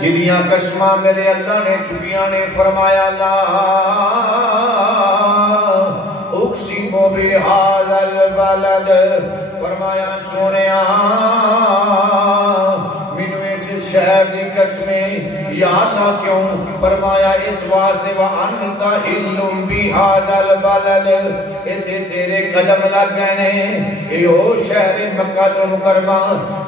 جدیاں قسمہ میرے اللہ نے چکیاں نے فرمایا لا اقسم بہذا البلد فرمایا سونیا مینوں اس شہر دی قسمیں یا اللہ کیوں فرمایا اس واسطے وانت حل بہذا البلد اتے تیرے قدم لگ گئے نے اے او شہر مکہ المکرمہ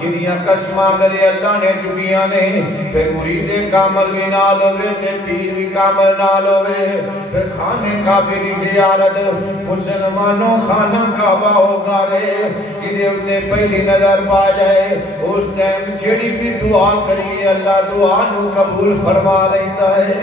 جدیاں قسماں میرے اللہ نے چکیاں نے پھر مرید کامل بھی نال ہوئے تے پیر بھی کامل نال ہوئے پھر خانے کعبے دی زیارت مسلمانوں خانہ کعبہ ہوگا رہے جدے اتے پہلی نظر پا جائے اس ٹائم چھڑی بھی دعا کریے اللہ دعا نو قبول فرما لیتا ہے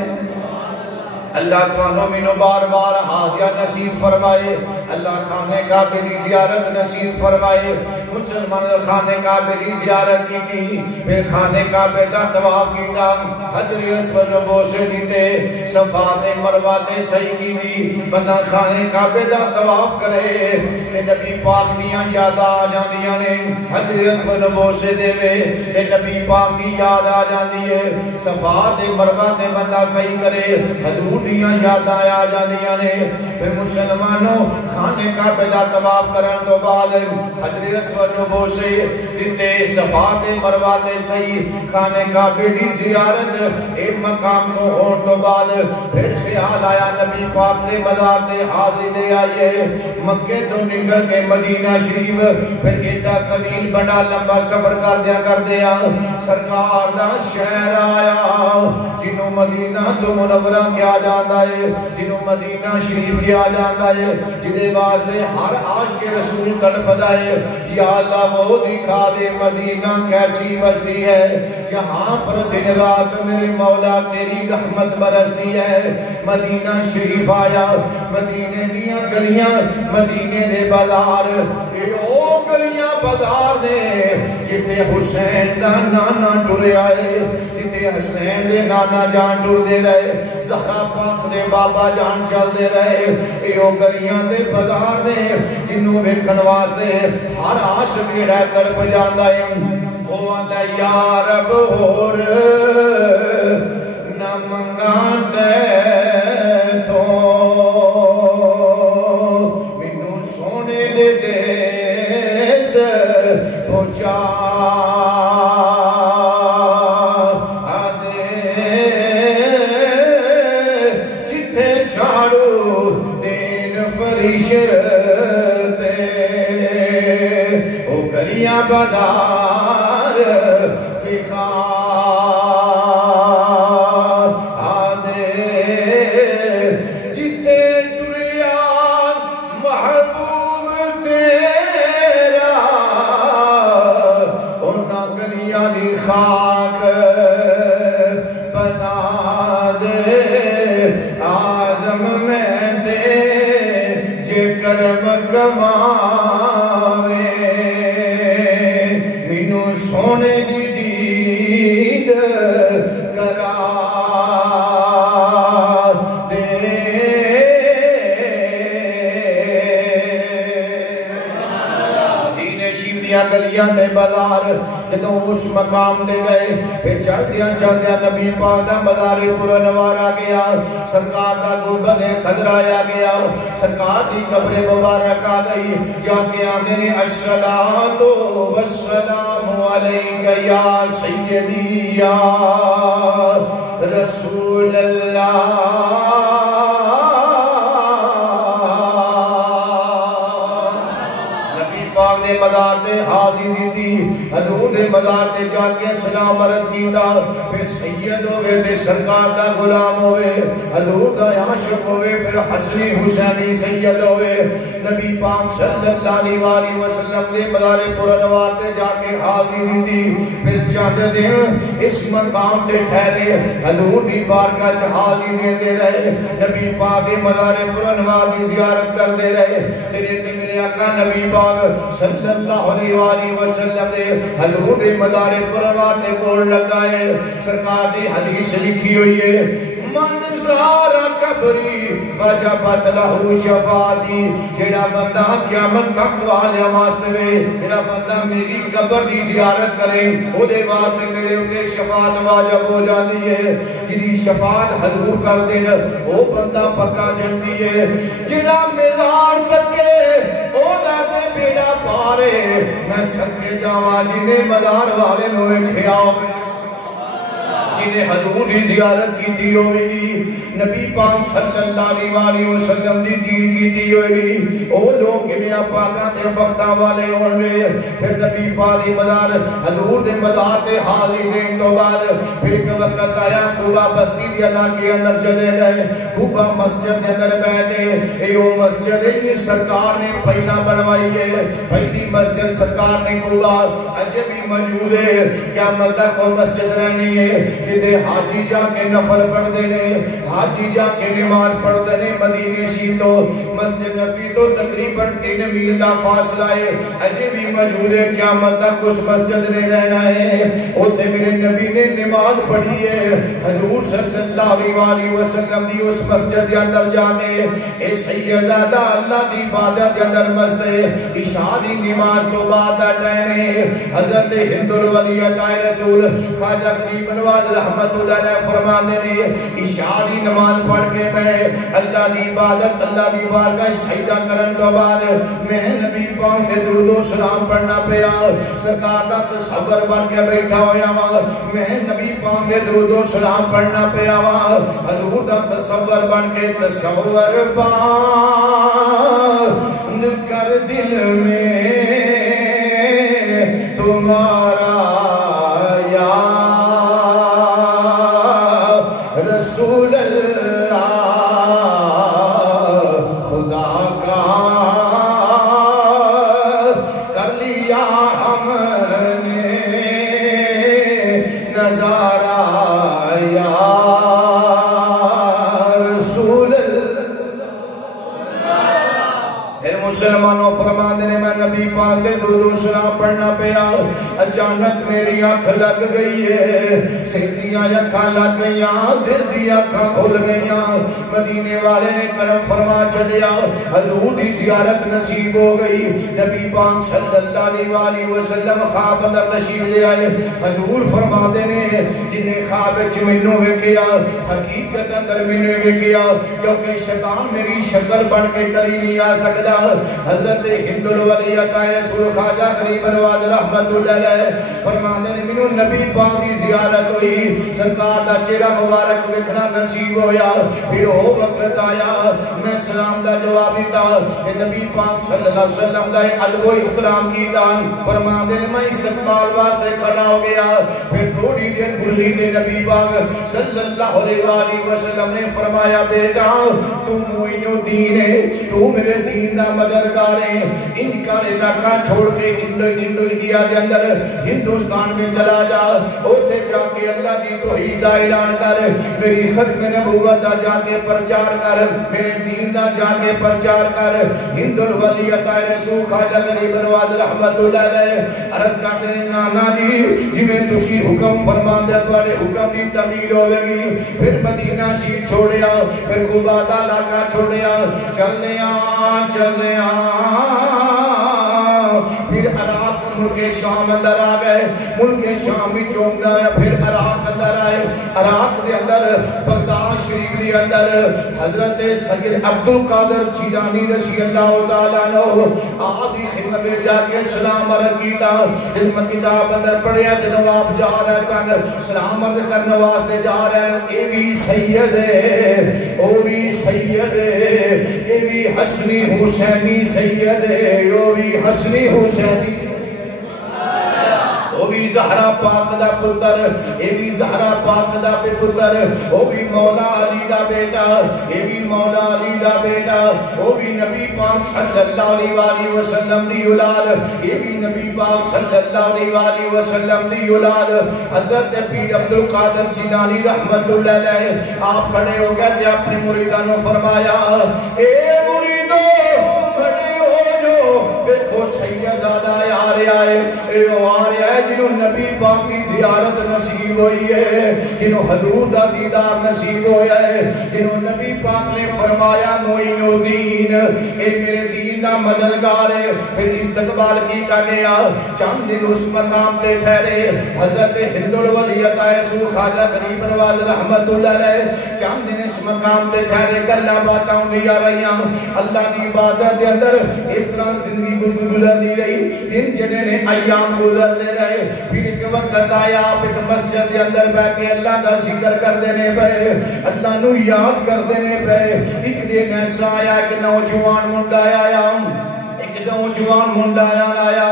اللہ توانوں منو بار بار حاضیہ نصیب فرمائے اللہ خانے کعبے دی زیارت نصیب فرمائے مسلمان خانے کعبے دی زیارت کی تھی پھر خانے کعبے دا طواف کیتا حجر اسود بوسے دیتے صفات مروات صحیح کی دی بندہ خانے کعبے دا طواف کرے اے نبی پاک دیاں یاد آ جاندیاں نے حجر اسود بوسے دے وے اے نبی پاک دی یاد آ جاندی ہے صفات مروات بندہ صحیح کرے حضور دیاں یاداں آ جاندیاں نے پھر مسلمانوں خانے کعبے دا طواف کرن تو بعد حجر اسود نو بوسے دتے صفات مروات صحیح خانے کعبے دی زیارت ایک مقام تو ہون تو بعد پھر خیال آیا نبی پاک نے مزار تے حاضری دے آئیے مکے تو نکل کے مدینہ شریف پھر ایڈا طویل بڑا لمبا سفر کر دیا سرکار دا شہر آیا جنوں مدینہ تو منورہ کیا جاندہ ہے جنوں مدینہ شریف کیا جاندہ ہے جدے واسطے ہر عاشق رسول تڑپدا ہے یا اللہ وہ دکھا دے مدینہ کیسی بستی ہے جہاں پر دن رات میرے مولا تیری رحمت برستی ہے مدینہ شریف آیا مدینے دیاں گلیاں مدینے دے بازار اے او گلیاں بازار نے جتے حسین دا نانا ٹرے آئے جتے حسین دے نانا جان ٹر دے رہے زہرا پاک دے بابا جان چل دے رہے اے او گلیاں دے بازار نے جنوں ویکھن واسطے ہر عاشق جڑا تڑپ جاندا ہے او آندا یا رب ہور نہ منگاں تے تو مینوں سونے دے دیس پہنچا بدار بخار آدے جتے ٹریا محبوب تیرا انہا گلیا دی خاک بنا دے آزم میں دے جے کرم کماوے سونے دی دید کرا دے مدینے شریف دیاں گلیاں تے بازار جدوں اس مقام تے گئے پھر چلدیاں نبی پاک دا بازار پرانوار آ گیا سرکار دا گنبد خضرا آ گیا سرکار دی قبر مبارک آ گئی جا کے آندے نے الصلاۃ والسلام علیک یا سیدی یا رسول اللہ نے مزار تے حاضری دی تھی حضور دے مزار تے جا کے سلام عرض کیتا پھر سید ہوئے تے سرکار دا غلام ہوئے حضور دا عاشق ہوئے پھر حسنی حسینی سید ہوئے نبی پاک صلی اللہ علیہ وسلم دے مزار پرانوار تے جا کے حاضری دی تھی پھر چند دن اس مقام تے ٹھہرے حضور دی بارگاہ چ حاضری دے رہے نبی پاک دے مزار پرانوار دی زیارت کر دے رہے تیرے تے میرے آقا نبی پاک صلی اللہ علیہ وآلہ وسلم دے حضور دے مدار پرانوار نے کول لگائے سرکار دی حدیث لکھی ہوئی ہے من زارا قبری وجبت لہو شفاعتی جڑا بندہ قیامت تک والے واسطے جڑا بندہ میری قبر دی زیارت کرے او دے واسطے میرے اتے شفاعت واجب ہو جاتی ہے جدی شفاعت حضور کر دین او بندہ پکا جنتی ہے جڑا مزار تکے او دا تے بیڑا پارے میں سکے جاواں جنہیں مزار والے نو ویکھیا جنہیں حضور دی زیارت کی تھی ہوئی نبی پاک صلی اللہ علیہ وسلم دی دین کی تھی ہوئی او لوگ کنیا پاکاں تے وقتاں والے ہونے پھر نبی پاک دی مزار حضور دے مزار تے حاضری دین تو بعد پھر ایک وقت آیا کوبا بستی دی اللہ کے اندر چلے گئے کوبا مسجد دے اندر بیٹھے ایو مسجد یہ سرکار نے پہلا بنوائی ہے پہلی مسجد سرکار نے کوبا اجے بھی موجود ہے کیا مدد کو مسجد رہنی ہے کہ حاجی جا کے نفل پڑھ دینے حاجی جا کے نماز پڑھ دینے مدینے سی تو مسجد نبی تو تقریباً 3 میل دا فاصلہ ہے اجے بھی موجود ہے قیامت تک اس مسجد میں رہنا ہے اوتے میرے نبی نے نماز پڑھی ہے حضور صلی اللہ علیہ وسلم دی اس مسجد کے اندر جانے اے سیدہ اللہ دی عبادت کے اندر مست ہے عشاء دی نماز تو بعد ٹائم ہے حضرت ہند الولیت رسول خواجہ غریب نواز رحمت اللہ علیہ فرمانے نے عشاء دی نماز پڑھ کے میں اللہ دی عبادت اللہ دی بارگاہ سجدہ کرن تو بعد میں نبی پاک دے درود و سلام پڑھنا پیا سرکار دا تصور بن کے بیٹھا ہویا وا میں نبی پاک دے درود و سلام پڑھنا پیا وا حضور دا تصور بن کے تصور بند کر دل میں تمہارا یا رسول اللہ خدا کا کر لیا ہم نے نظارہ یا رسول پھر مسلمانوں فرمان دینے میں نبی پاک دے درود و سلام پڑھنا پیا اچانک میری آنکھ لگ گئی ہے سیدیاں آنکھاں لگ گئیاں دل دی آنکھاں کھل گئیاں مدینے والے نے کرم فرما چھڑیا حضور دی زیارت نصیب ہو گئی نبی پاک صلی اللہ علیہ وسلم خواب اندر تشریف لے آئے حضور فرما دینے جنہیں خواب چمینوں ویکیا حقیقت اندر مینوں ویکیا کیونکہ شیطان میری شکل بن کے کری نہیں آ سکتا حضرت ہند الولیت رسول خواجہ غریب نواز رحمت اللہ علیہ فرماندے نے مینوں نبی پاک دی زیارت ہوئی سرکار دا چہرہ مبارک ویکھنا نصیب ہویا پھر وہ وقت آیا میں سلام دا جواب دیتا کہ نبی پاک صلی اللہ علیہ وسلم دا ادب و احترام کیتا فرماندے نے میں استقبال واسطے کھڑا ہو گیا پھر تھوڑی دیر گزری تے نبی پاک صلی اللہ علیہ وسلم نے فرمایا بیٹا تو معین الدین ہے تو میرے دین دا مددگار ہے ان کا علاقہ چھوڑ کے انڈیا دے اندر ہندوستان میں چلا جا اوتے جا کے اللہ کی توحید دا اعلان کر میری ختم نبوت دا جا کے پرچار کر میرے دین دا جا کے پرچار کر ہند الولیت رسول خواجہ غریب نواز رحمت اللہ علیہ عرض کرتے ہیں نانا جی جویں تسی حکم فرماندے تواڈے حکم دی تعمیل ہوے گی پھر مدینہ شریف چھوڑیا پھر قباء دا علاقہ چھوڑیا چلنے پھر عراق ملک شام اندر آ گئے ملک شام بھی چونکتا ہے پھر عراق اندر آئے عراق دے اندر بغداد شریف دے اندر حضرت سید عبدالقادر جیلانی رضی اللہ تعالیٰ عنہ آپ دی خدمت میں جا کے سلام عرض کیتا علم کتاب اندر پڑھیا جنہوں آپ جا رہے چند سلام عرض کرنے واسطے جا رہے ہیں اے بھی سید ہے او بھی سید ہے اے بھی حسنی حسینی سید ہے او بھی حسنی حسینی وہ بھی زہرا پاک دا پتر اے بھی زہرا پاک دا پتر وہ بھی مولا علی دا بیٹا اے بھی مولا علی دا بیٹا وہ بھی نبی پاک صلی اللہ علیہ وسلم دی اولاد اے بھی نبی پاک صلی اللہ علیہ وسلم دی اولاد حضرت پیر عبدالقادر جیلانی رحمت اللہ علیہ آپ کھڑے ہو گئے تھے اپنے مریدانوں فرمایا اے مریدوں کھڑے ہو جو دیکھو سیدزادہ یار رہا ہے جنہوں نبی پاک کی زیارت نصیب ہوئی ہے جنہوں حضور دا دیدار نصیب ہویا ہے جنہوں نبی پاک نے فرمایا معین الدین اے میرے دین دا مددگار ہے پھر استقبال کی کا گیا چند دن اس مقام تے ٹھہرے حضرت ہند الولیت رسول خواجہ غریب نواز رحمت اللہ علیہ چند دن اس مقام تے ٹھہرے گلاں باتاں دیا رہیاں اللہ دی عبادت دے اندر اس طرح زندگی گزرتی رہی دن جڑے نے ایام گزرتے رہے پھر ایک وقت آیا آپ ایک مسجد دے اندر بیٹھ کے اللہ دا ذکر کر دینے پے اللہ نو یاد کر دینے پے ایک دن ایسا آیا ایک نوجوان منڈا آیا نوجوان منڈا آیا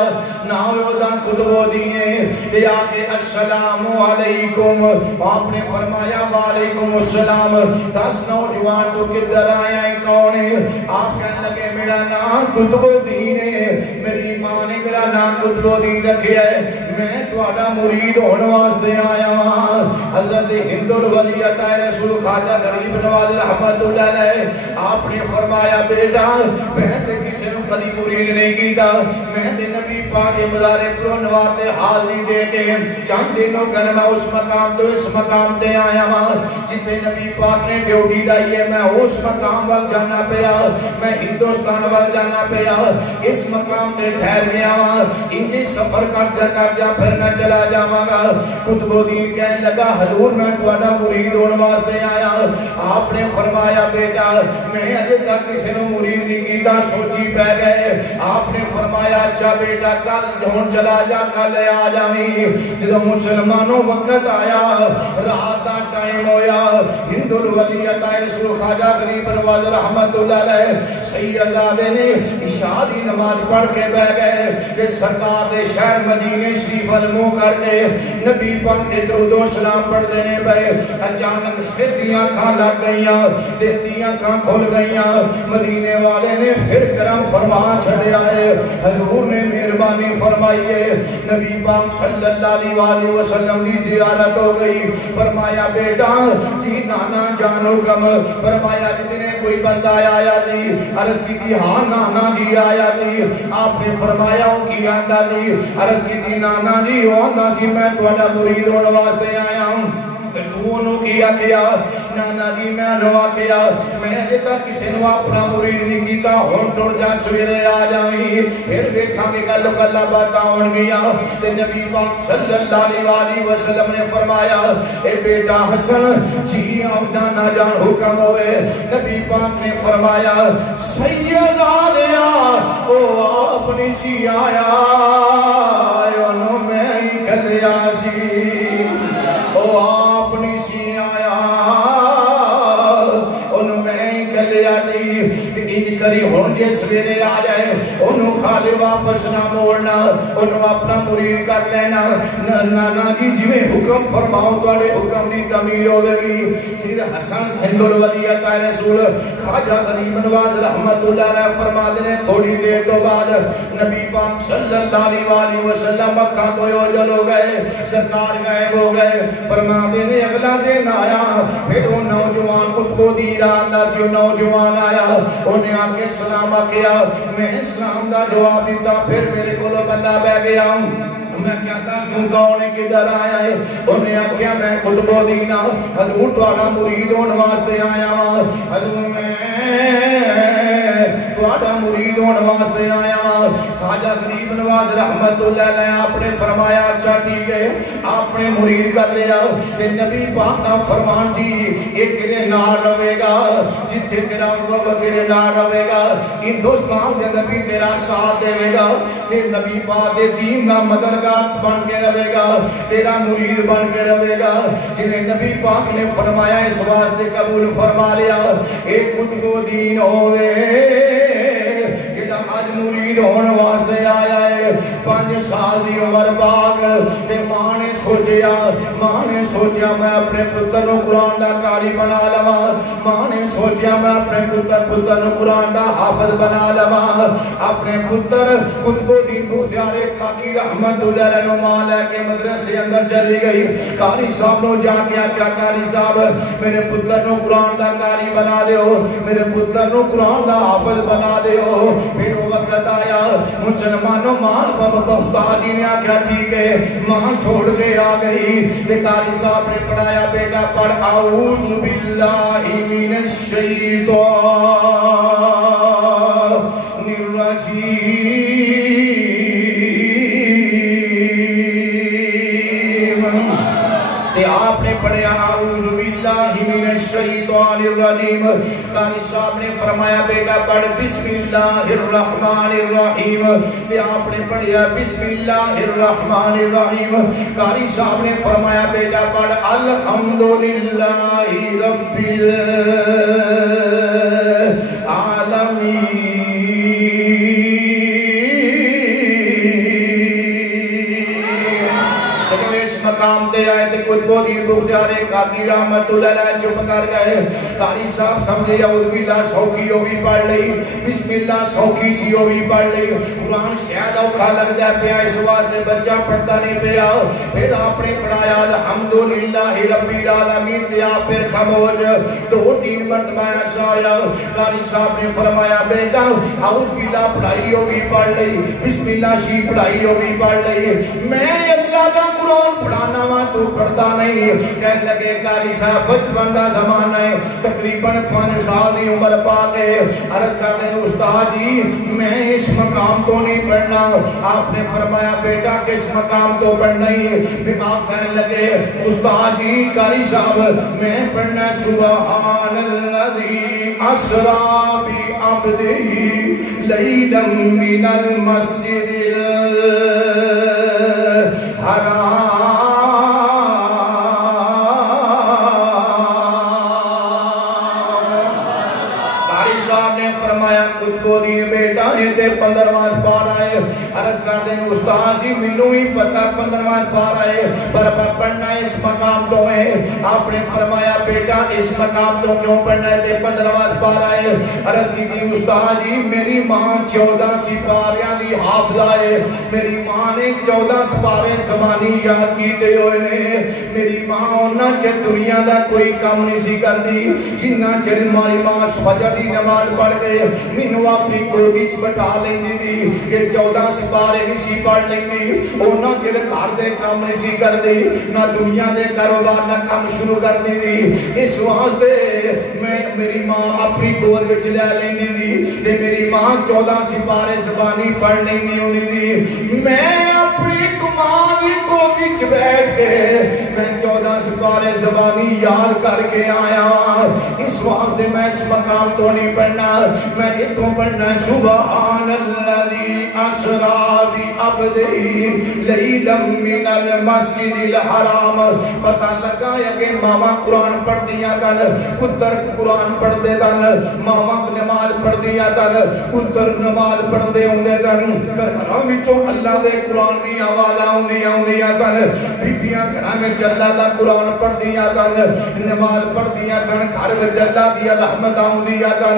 ناویودہ خطبو دیئے لے آکے السلام علیکم آپ نے فرمایا وعلیکم السلام 10 نوجوان تو کدھر آیا ہے کون ہے آپ کہنے لگے میرا نام خطبو دین ہے میری ماں نے میرا نام خطبو دین رکھے ہے میں توڑا مرید ہونے واسطے آیا ہوں حضرت ہند الولیت رسول خواجہ غریب نواز رحمت اللہ علیہ آپ نے فرمایا بیٹا میں تے کسی نو کدی مرید نہیں کیتا میں تے نبی پاک مزارے پرو نواتے حاضری دے کے چند دنوں کر میں اس مقام تو اس مقام تے آیا ہوں جتے نبی پاک نے ڈیوٹی لائی ہے میں اس مقام وال جانا پیا میں ہندوستان وال جانا پیا اس مقام تے ٹھہر گیا ہوں انجی سفر کر جا پھر میں چلا جاواں گا قطب الدین کہنے لگا حضور میں تہاڈا مرید ہونے واسطے آیا آپ نے فرمایا بیٹا میں اجے تک کسی نے مرید نہیں کیتا سوچی پہ گئے آپ نے فرمایا اچھا بیٹا کل جہون چلا جا کل آ جاویں جدوں مسلمانوں وقت آیا رات دا ٹائم ہویا ہند الولیت رسول خواجہ غریب نواز رحمت اللہ علیہ سیدزادے نے عشاء دی نماز پڑھ کے بیٹھ گئے کہ سرکار دے شہر مدینے شریف المو کر کے نبی پاک کے درود و سلام پڑھ دینے پہ اچانک سر دیاں کھا لگ گئیاں دل دیاں کھا کھول گئیاں مدینے والے نے پھر کرم فرما چھڑے آئے حضور نے مہربانی فرمائیے نبی پاک صلی اللہ علیہ وسلم دی زیارت ہو گئی فرمایا بیٹا جی نانا جانو کم فرمایا جتنے کوئی بندہ آیا جی عرض کی تھی ہاں نانا جی آیا جی آپ نے فرمایا ہوں کی آندہ جی عرض کی تھی نانا جی آندہ سی میں توڑا مرید ہونے واسطے آیا ہوں تو انہوں کیا نانا جی میں انہوں کیا میں نے تک کسی نے اپنا مرید نہیں کیتا ہون ٹوڑ جا سویرے آ جائیں پھر دیکھا کہ گلو گلہ باتا ہون گیا تے نبی پاک صلی اللہ علیہ وسلم نے فرمایا اے بیٹا حسن جی اب نانا جان حکم ہوئے نبی پاک نے فرمایا سیدزادیا او اپنی سی آیا انہوں میں ہی کلیا سی او اپنی سی آیا انہوں میں ہی کلیا دی کہ ان کری ہون جے سویرے آ جائے انہوں خالی واپس نہ موڑنا انہوں اپنا مرید کر لینا نانا جی جویں حکم فرماؤ تو اڑے حکم دی تعمیل ہوئے گی سید حسن ہند الولیت رسول خواجہ غریب نواز رحمت اللہ علیہ فرما دینے تھوڑی دیر تو بعد نبی پاک صلی اللہ علیہ وسلم مکہ تو اوجل ہو گئے سرکار غائب ہو گئے فرما دینے اگلا دن آیا پھر وہ نوجوان قطب الدین آندہ سی نوجوان آیا انہیں آکے سلام کیا میں اسلام دا جواب دیتا پھر میرے کولو بندہ بہ گیا میں کہتا ہوں کون کدھر آیا ہے انہیں آکیا میں قطب الدین حضور توڑا مرید ہونے واسطے آیا ہوں حضور میں توڑا مرید ہونے واسطے آیا ہوں خواجہ غریب نواز رحمت اللہ علیہ آپ نے فرمایا اچھا ٹھیک ہے آپ نے مرید کر لیا کہ نبی پاک کا فرمان سی ایک تیرے نار روے گا جتھے تیرا وقت تیرے نار روے گا ہندوستان دے نبی تیرا ساتھ دے گا تے نبی پاک دے دین نا مدرگاہ بن کے روے گا تیرا مرید بن کے روے گا جنہیں نبی پاک نے فرمایا اس واسطے قبول فرما لیا ایک قطب الدین ہوئے آج مرید ہونے واسطے آیا ہے 5 سال دی عمر باغ تے ماں نے سوچیا میں اپنے پتر نو قرآن دا قاری بنا لوا ماں نے سوچیا میں اپنے پتر نو قرآن دا حافظ بنا لوا اپنے پتر قطب الدین بختیار کاکی رحمت اللہ علیہ ماں لے کے مدرسے اندر چلی گئی قاری صاحب نو جا کے کیا قاری صاحب میرے پتر نو قرآن دا قاری بنا دیو میرے پتر نو قرآن دا حافظ بنا دیو پھر وقت آیا پڑھایا مسلمانوں ماں بابا استاد جی نے آکھیا ٹھیک ہے ماں چھوڑ کے آ گئی تے قاری صاحب نے پڑھایا بیٹا پڑھ اعوذ باللہ من الشیطان الرجیم تے آپ نے پڑھیا اعوذ باللہ من الشیطان الرجیم قاری صاحب نے فرمایا بیٹا پڑھ بسم اللہ الرحمن الرحیم تے آپ نے پڑھیا بسم اللہ الرحمن الرحیم قاری صاحب نے فرمایا بیٹا پڑھ الحمدللہ رب العالمین مقام تے آئے تے کچھ بودیر بغدارے قاضی رحمت اللہ علیہ چپ کر گئے قاری صاحب سمجھے اعوذ باللہ سوکی ہو بھی پڑھ لئی بسم اللہ سوکی سی ہو بھی پڑھ لئی قرآن شاید اوکھا لگ جا پیا اس واسطے بچہ پڑھتا نہیں پیا پھر آپ نے پڑھایا الحمدللہ رب العالمین تے آپ پھر خاموش 2-3 مرتبہ ایسا آیا قاری صاحب نے فرمایا بیٹا اعوذ باللہ پڑھائی ہو بھی پڑھ لئی بسم اللہ سی پڑھائی ہو بھی پڑھ لئی میں اللہ دا قرآن پڑھانا وا تو پڑھتا نہیں کہنے لگے قاری صاحب بچپن دا زمانہ ہے تقریباً 5 سال دی عمر پا کے عرض کرتے ہیں استاد جی میں اس مقام تو نہیں پڑھنا آپ نے فرمایا بیٹا کس مقام تو پڑھنا ہی پھر آپ کہنے لگے استاد جی قاری صاحب میں پڑھنا سبحان الذی اسرا بعبدہ لیلا من المسجد الحرام بیٹا یہ تے 15واں پار آئے عرض کر دیں استاد جی ملوں ہی پتہ 15واں پار آئے پر پڑھنا اس مقام تو ہے آپ نے فرمایا بیٹا اس مقام تو کیوں پڑھنا ہے تے 15واں پار آئے عرض کی تھی استاد جی میری ماں 14 سپاریاں دی حافظہ ہے میری ماں نے 14 سپارے زبانی یاد کیتے ہوئے نے میری ماں انہاں چے دنیا دا کوئی کام نہیں سی کر دی جنہ چر مائی ماں فجر دی نماز پڑھ گئے مینوں اپنی گودی چ بٹھا لیندی تھی کہ 14 سپارے نہیں سی پڑھ لیندی انہاں چر گھر دے کام نہیں سی کردی نہ دنیا دے کاروبار نہ کام شروع کر دی اس واسطے میں میری ماں اپنی گود وچ لے لیندی تھی تے میری ماں 14 سپارے زبانی پڑھ لیندی ہونی تھی میں اپنی ماں دی گودی چ بیٹھ کے میں 14 سپارے زبانی یاد کر کے آیا اس واسطے میں اس مقام تو نہیں پڑھنا میں اتوں پڑھنا سبحان الذی اسرا بعبدہ لیلا من المسجد الحرام پتہ لگا ہے کہ ماما قرآن پڑھ دیا کن پتر قرآن پڑھ دے تن ماما نماز پڑھ دیا تن پتر نماز پڑھ دے ہوں دے تن گھراں وچوں اللہ دے قرآن دی آواز آوندیاں سن بیبیاں گھراں وچ اللہ دا قرآن پڑھ دیا تن نماز پڑھ دیا تن گھر وچ اللہ دی رحمت آوندیاں تن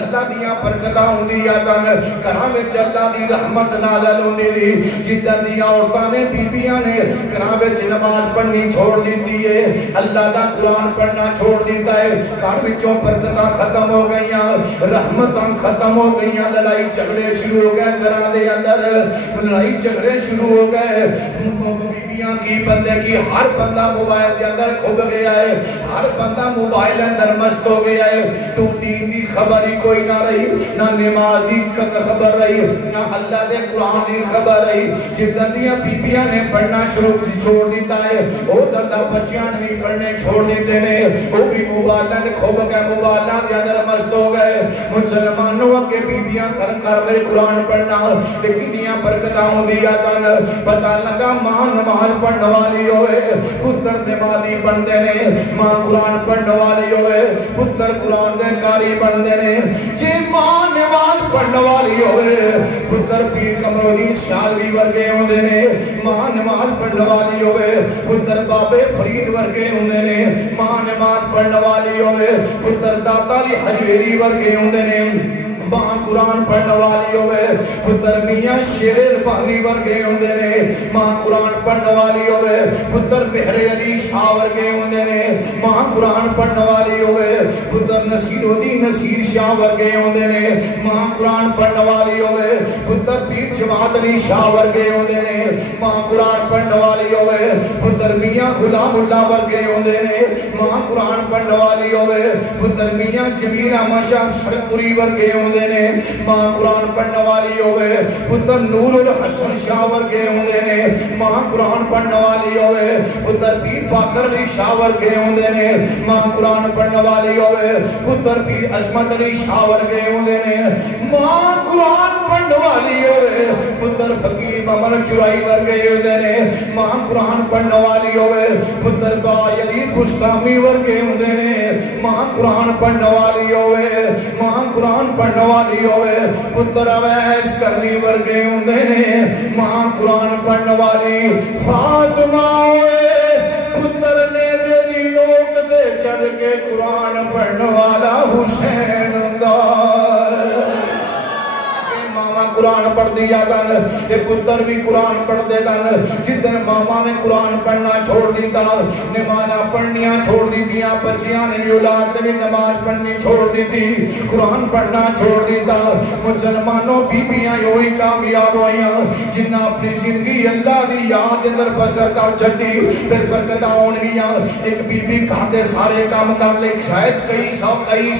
اللہ دیاں برکتاں ہوندیاں سن گھراں وچ اللہ دی رحمت نازل ہوندی تھی جداں دیاں عورتاں نے بیبیاں نے گھراں وچ نماز پڑھنی چھوڑ دیتی ہے اللہ دا قرآن پڑھنا چھوڑ دیتا ہے گھر وچوں برکتاں ختم ہو گئیاں رحمتاں ختم ہو گئیاں لڑائی جھگڑے شروع ہو گئے گھراں دے اندر لڑائی جھگڑے شروع ہو گئے بیبیاں کی بندے کی ہر بندہ موبائل دے اندر کھب گیا ہے ہر بندہ موبائل اندر مست ہو گیا ہے تو دین دی خبر ہی کوئی نہ رہی نہ نماز دی خبر رہی نہ اللہ دے قرآن دی خبر رہی جدن دیاں بیبیاں نے پڑھنا شروع چھوڑ دیتا ہے او دندہ بچیاں نے بھی پڑھنے چھوڑ دیتے نے وہ بھی موبائلہ نے کھوب گئے موبائلہ دے اندر مست ہو گئے مسلمانوں کے بیبیاں کر گئے قرآن پڑھنا لیکنیاں برکتاں ہوں دیا تن پتہ لگا ماں نماز پڑھنے والی ہوئے پتر نمازی بن دینے ماں قرآن پڑھنے والی ہوئے پتر قرآن دے کاری بن دینے جی ماں نماز پڑھنے والی ہوئے پتر پیر کمرودین شالوی ورگے ہوں دینے ماں نماز پڑھنے والی ہوئے پتر بابے فرید ورگے ہوں دینے ماں نماز پڑھنے والی ہوئے پتر داتالی حجویری ورگے ہوں دینے ماں قرآن پڑھنے والی ہوئے پتر میاں شیر ربانی ورگے ہوندے نے ماں قرآن پڑھنے والی ہوئے پتر مہر علی شاہ ورگے ہوندے نے ماں قرآن پڑھنے والی ہوئے پتر نصیروں دی نصیر شاہ ورگے ہوندے نے ماں قرآن پڑھن والی ہوئے پتر پیر جماعت علی شاہ ورگے ہوندے نے ماں قرآن پڑھن والی ہوئے پتر میاں غلام اللہ ورگے ہوندے نے ماں قرآن پڑھن والی ہوئے پتر میاں جمیل احمد شاہ سرپوری ورگے ہوندے نے ماں قرآن پڑھن والی ہوئے پتر نور الحسن شاہ ورگے ہوندے نے ماں قرآن پڑھن والی ہوئے پتر پیر باقر علی شاہ ورگے ہوندے نے ماں قرآن پڑھن والی ہوئے پتر پیر عظمت علی شاہ ورگے ہوندے نے ماں قرآن پڑھن والی ہوئے پتر فقیر محمد چرائی ورگے ہوندے نے ماں قرآن پڑھن والی ہوئے پتر با یزید بستامی ورگے ہوندے نے ماں قرآن پڑھن والی ہوئے ماں قرآن پڑھن والی ہوئے پتر اویس کرنی ورگے ہوندے نے ماں قرآن پڑھن والی فاطمہ ہوئے پتر نیزے دی نوک دے چڑھ کے قرآن پڑھن والا حسین قرآن پڑھ دیا دن کہ پتر بھی قرآن پڑھ دے دن جدن ماما نے قرآن پڑھنا چھوڑ دیتا نمازہ پڑھنیاں چھوڑ دیتیاں بچیاں نے بھی اولاد نے بھی نماز پڑھنی چھوڑ دیتی قرآن پڑھنا چھوڑ دیتا مسلمانوں بیبیاں یوہی کامیاب ہوئیاں جنہ اپنی زندگی اللہ دی یاد اندر بسر کر چھٹی پھر برکتہ ہونگیاں ایک بی بی کھاندے سارے کام کر لے شاید کئی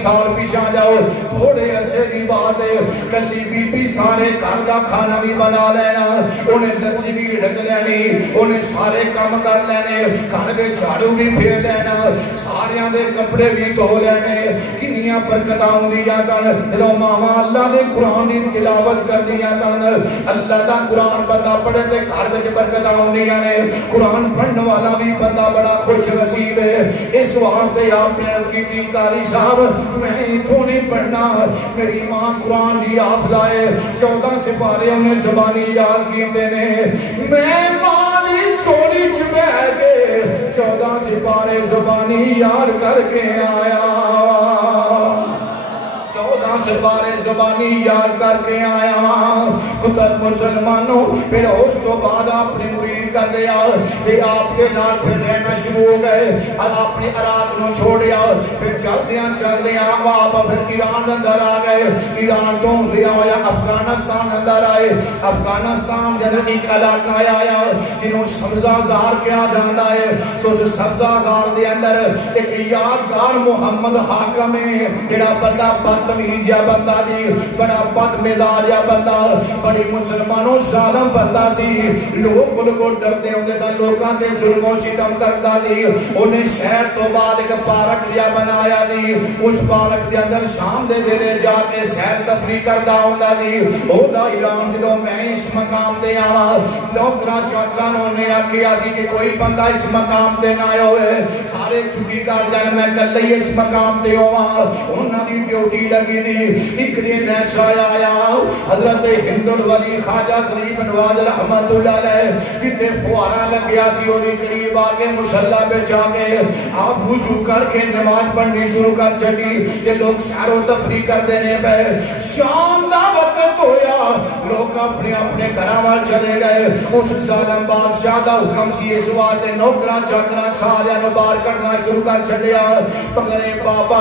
سال پیشا جاؤ تھوڑے عرصے دی بات ہے کلی بی بی سارے گھر دا کھانا بھی بنا لینا انہیں لسی بھی ڈھک لینی انہیں سارے کام کر لینے گھر کے جھاڑو بھی پھیر لینا ساریاں دے کپڑے بھی دھو لینے کنیاں برکتاں ہوندیاں تن جدوں ماما اللہ دے قرآن دی تلاوت کر دیاں تن اللہ دا قرآن بندہ پڑھے تے گھر وچ برکتاں ہوندیاں نے قرآن پڑھن والا بھی بندہ بڑا خوش نصیب ہے اس واسطے آپ نے عرض کی قاری صاحب میں تو نہیں پڑھنا میری ماں قرآن دی حافظہ ہے 14 سپارے انہیں زبانی یاد کیتے نے میں مالی چولی چھپے کے 14 سپارے زبانی یاد کر کے آیا 14 سپارے زبانی یاد کر کے آیا خطر مسلمانوں پھر اس تو بعد آپ نے مرید کر لیا کہ آپ کے نال پھر رہنا شروع ہو گئے اور آپ نے عراق نو چھوڑیا پھر چل دیا آپ پھر ایران اندر آ گئے ایران تو لیا ہویا افغانستان اندر آئے افغانستان جنہوں ایک علاقہ آیا جنہوں سبزہ زار کیا جاندہ ہے سو سبزہ زار دے اندر ایک یادگار محمد حاکم ہے جڑا بندہ بدتمیز یا بندہ دی بڑا بد مزاج یا بندہ بڑی مسلمانوں ظالم بندہ سی لوگ کو ڈردے ہوندے سن لوکاں دے ظلم و ستم کردا دی انہیں شہر تو بعد ایک پارک لیا بنایا دی اس پارک دے اندر شام دے ویلے جا کے سیر تفریح کردا ہوندا دی او دا اعلان جدوں میں اس مقام تے آواں نوکراں چاکراں نے آکھیا سی کہ کوئی بندہ اس مقام تے نہ ہوئے سارے چھٹی کر جان میں کلے اس مقام تے ہوواں انہاں دی ڈیوٹی لگی نہیں ایک دن ایسا آیا حضرت ہند الولی خواجہ قریب نواز رحمت اللہ علیہ جتے فوارہ لگیا سی اور قریب آگے مسلح پہ جا کے آپ وضو کر کے نماز پڑھنی شروع کر چڑی کہ لوگ سیر و تفریح کر دینے پہ شام دا وقت ہویا لوگ اپنے اپنے گھراں چلے گئے اس ظالم بادشاہ دا حکم سی اس واسطے نوکراں چاکراں سارے نو باہر کرنا شروع کر چھڈیا مگر اے بابا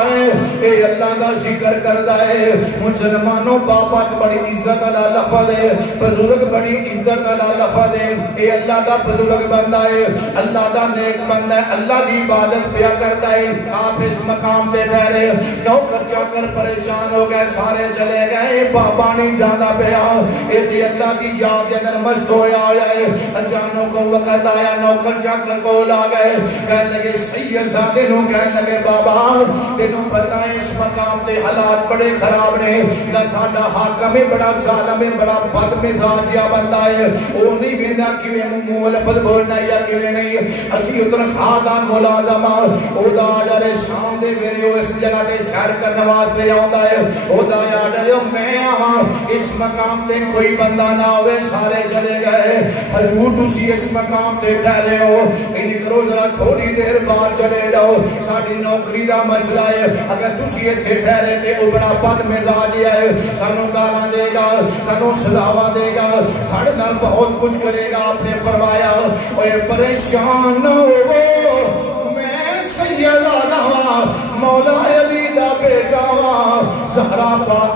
اے اللہ دا ذکر کردا ہے مسلمانوں بابا کی بڑی عزت والا لفظ ہے بزرگ بڑی عزت والا لفظ ہے اے اللہ دا بزرگ بندہ ہے اللہ دا نیک بندہ ہے اللہ دی عبادت پیا کرتا ہے آپ اس مقام تے ٹھہرے نوکر چاکر پریشان ہو گئے سارے چلے گئے بابا نہیں جانا پیا اے دی اللہ دی یاد اندر مست ہویا ہے اچانک کو وقت آیا نوکر چاکر کو لا گئے کہنے لگے سید زادے نو کہنے لگے بابا تینوں پتہ ہے اس مقام تے حالات بڑے خراب نے نہ ساڈا حاکم ہے بڑا ظالم ہے بڑا بد مزاج یا بندہ ہے او نہیں ویندا کیویں منہ لفظ بولنا یا کیویں نہیں اسی اتنا خاندان ملازم او دا آرڈر شام دے ویلے اس جگہ تے سیر کرنے واسطے آوندا ہے او دا آرڈر میں آواں اس مقام تے کوئی بندہ نہ ہوے سارے چلے گئے حضور تسی اس مقام تے ٹھہرے ہو ان کرو ذرا تھوڑی دیر بعد چلے جاؤ ساڈی نوکری دا مسئلہ ہے اگر تسی ایتھے ٹھہرے تے او بڑا بد مزاج ہے سانو گالاں دے گا سانو سزاواں دے گا ساڈے نال بہت کچھ کرے گا آپ نے فرمایا اوے پریشان نہ ہو میں سید آدھا مولا علی دا بیٹا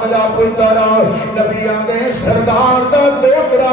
حق دا پتر نبی آدھے سردار دا دوترا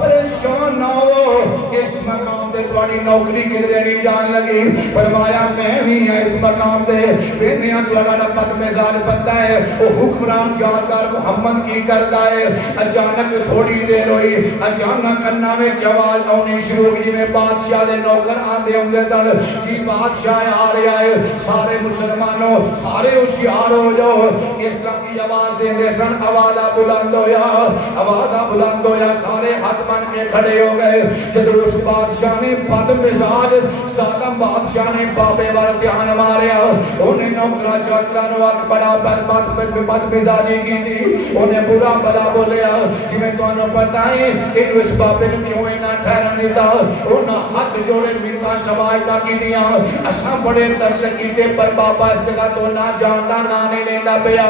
پریشان نہ ہو اس مقام دے تھوڑی نوکری کدھرے نہیں جان لگی فرمایا میں بھی ہاں اس مقام دے پھرنیاں تھوڑا بد مزاج بندہ ہے وہ حکمران جاندار محمد کی کردا ہے اچانک تھوڑی دیر ہوئی اچانک کنا میں آواز آنی شروع کی جی میں بادشاہ دے نوکر آندے ہوندے سن جی بادشاہ آ رہا ہے سارے مسلمانوں سارے ہوشیار ہو جاؤ اس طرح کی آواز دے دے سن آوازہ بلند ہویا سارے ہاتھ بن کے کھڑے ہو گئے جب اس بادشاہ نے بد مزاج ظالم بادشاہ نے بابے وار دھیان ماریا انہیں نوکرا چاکرا نواک بڑا بد مزاجی کی تھی انہیں برا بلا بولیا جی میں تو انہوں بتائیں انہوں اس بابے نے کیوں انہاں ٹھہرن دیتا انہاں ہاتھ جوڑے ملتا شمایتا کی دیا اساں بڑے ترل کیتے پر بابا اس جگہ تو نہ جانتا نہ نہیں لیندہ پیا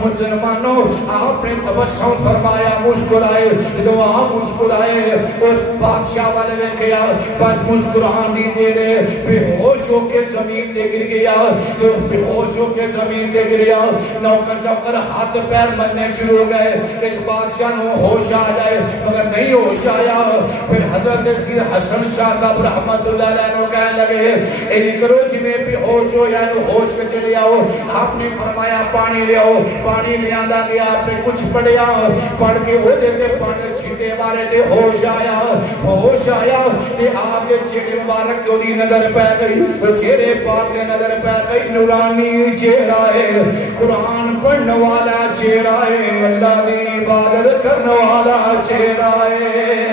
مسلمانوں آپ نے تبسم فرمایا مسکرائے جو آپ مسکرائے اس بادشاہ والے نے کیا بس مسکران دی دے رہے بے ہوش ہو کے زمین دے گر گیا جو بے ہوش ہو کے زمین دے گر گیا نوکر چوکر ہاتھ پیر ملنے شروع ہو گئے اس بادشاہ نے ہوش آ جائے مگر نہیں ہوش آیا پھر حضرت سید حسن شاہ صاحب رحمت اللہ علیہ نے کہنے لگے انہی کرو جنہیں بھی ہوش ہو یا ہوش کے چلے آؤ آپ نے فرمایا پانی لے آؤ پانی لے آندہ گیا آپ نے کچھ پڑھیا پڑھ کے وہ دیتے پانی چھٹے مارے تھے ہوش آیا کہ آگے چہرے مبارک جو دی نظر پہ گئی وہ چہرے پاک نے نظر پہ گئی نورانی چہرہ ہے قرآن پڑھنے والا چہرہ ہے اللہ دی عبادت کرنے والا چہرہ ہے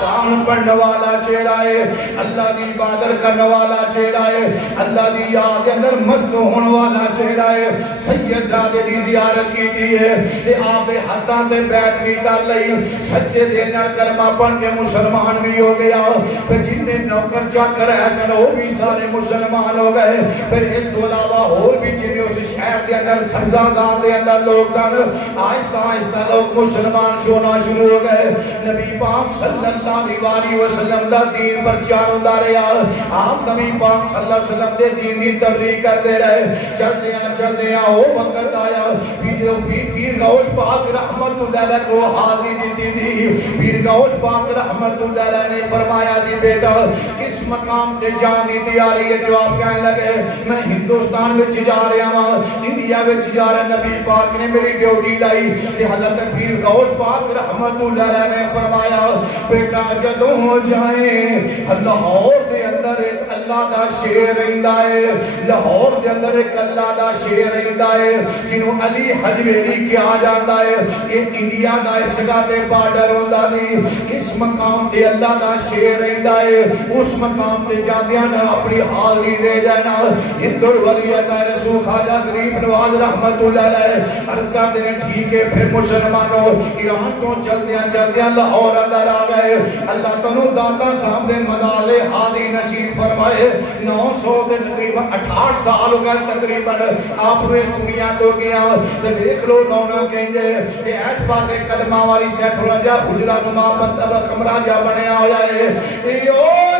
قرآن پڑھنے والا چہرہ ہے اللہ دی عبادت کرنے والا چہرہ ہے اللہ دی یاد اندر مست ہونے والا چہرہ ہے سید زادے دی زیارت کی دی ہے کہ آپ حتاں دے بیعت بھی کر لئی سچے دینا کلمہ پڑھ کے مسلمان بھی ہو گیا پھر جنہیں نوکر چاکر ہے سن وہ بھی سارے مسلمان ہو گئے پھر اس تو علاوہ اور بھی جنہیں اس شہر دے اندر سرزادان دے اندر لوگ سن آہستہ آہستہ لوگ مسلمان شونا شروع ہو گئے نبی پاک صلی اللہ علیہ وسلم دا دین پر چار ہوندہ رہا آپ نبی پاک صلی اللہ علیہ وسلم دے دین دی تبلیغ کر دے رہے چل دیا وہ وقت آیا پیر غوث پاک رحمت اللہ علیہ کو حاضری دیتی تھی پیر غوث پاک رحمت اللہ علیہ نے فرمایا جی بیٹا کس مقام تے جان دی تیاری ہے جو آپ کہنے لگے میں ہندوستان میں جا رہا ہوں انڈیا میں جا رہا نبی پاک نے میری ڈیوٹی لائی کہ حضرت پیر غوث پاک رحمت اللہ علیہ نے فرمایا بیٹا جدوں ہو جائیں لاہور دے اندر ایک اللہ دا شیر رہندا ہے لاہور دے اندر ایک اللہ دا شیر رہندا ہے جنہوں علی حجویری کیا جاندا ہے یہ انڈیا دا اس جگہ تے بارڈر ہوندا نہیں اس مقام تے اللہ دا شیر رہندا ہے اس مقام تے جاندیاں نہ اپنی حاضری دے جانا ہندر ولیت رسول خواجہ غریب نواز رحمت اللہ علیہ عرض کر دے ٹھیک ہے پھر مسلمانوں ایران تو چلدیاں لاہور اندر آ گئے اللہ تنو داتا صاحب دے مزار حاضری نصیب فرمائے 900 دے تقریباً 68 سال ہو گئے تقریباً آپ نے اس دنیا تو گیا تو دیکھ لو نونا کہیں کہ ایس پاس ایک قدمہ والی سیٹ ہو جا حجرہ نما بندہ کمرہ جا بنے آ جائے یہ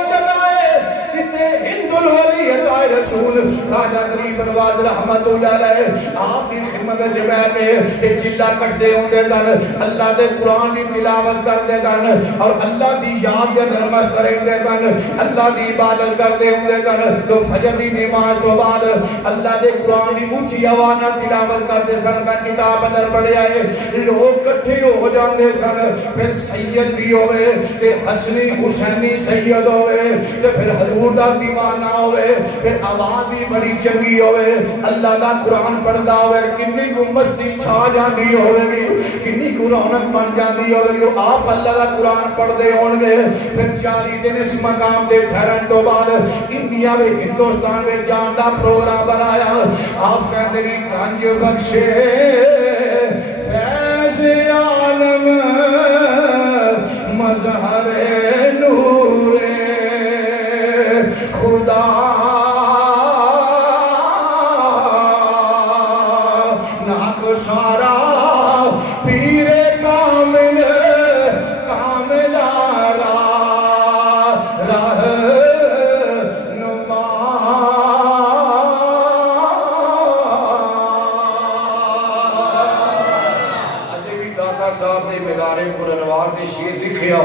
جگہ ہے جتے ہند الولیت آئے رسول خواجہ غریب نواز رحمت اللہ علیہ آپ دی خدمت جمعہ کے چلہ کٹتے ہوں دے دن اللہ دے قرآن دی تلاوت کر دے دن اور اللہ دی یاد دے درمست رہن دے دن اللہ دی عبادت کر دے ہوں دے دن تو فجر دی نماز تو بعد اللہ دے قرآن دی اونچی آوانا تلاوت کر دے سن میں کتاب اندر پڑھے آئے لوگ کٹھے ہو جاندے سن پھر سید بھی ہوئے کہ حسنی حسینی سید ہوئے پھر حضور دا دیوانہ ہوئے پھر آواز بھی بڑی چنگی ہوئے اللہ دا قرآن پڑھدا ہوئے کنی کو مستی چھا جاندی ہوئے گی کنی کو رونق بن جاندی ہوئے گی آپ اللہ دا قرآن پڑھ دے ہون گے پھر 40 دن اس مقام دے ٹھہرن تو بعد انڈیا میں ہندوستان میں جان دا پروگرام بنایا آپ کہتے ہیں گنج بخشے فیض عالم مظہر نور خدا ناک سارا پیر کامل راہ نما نے شیر لکھیا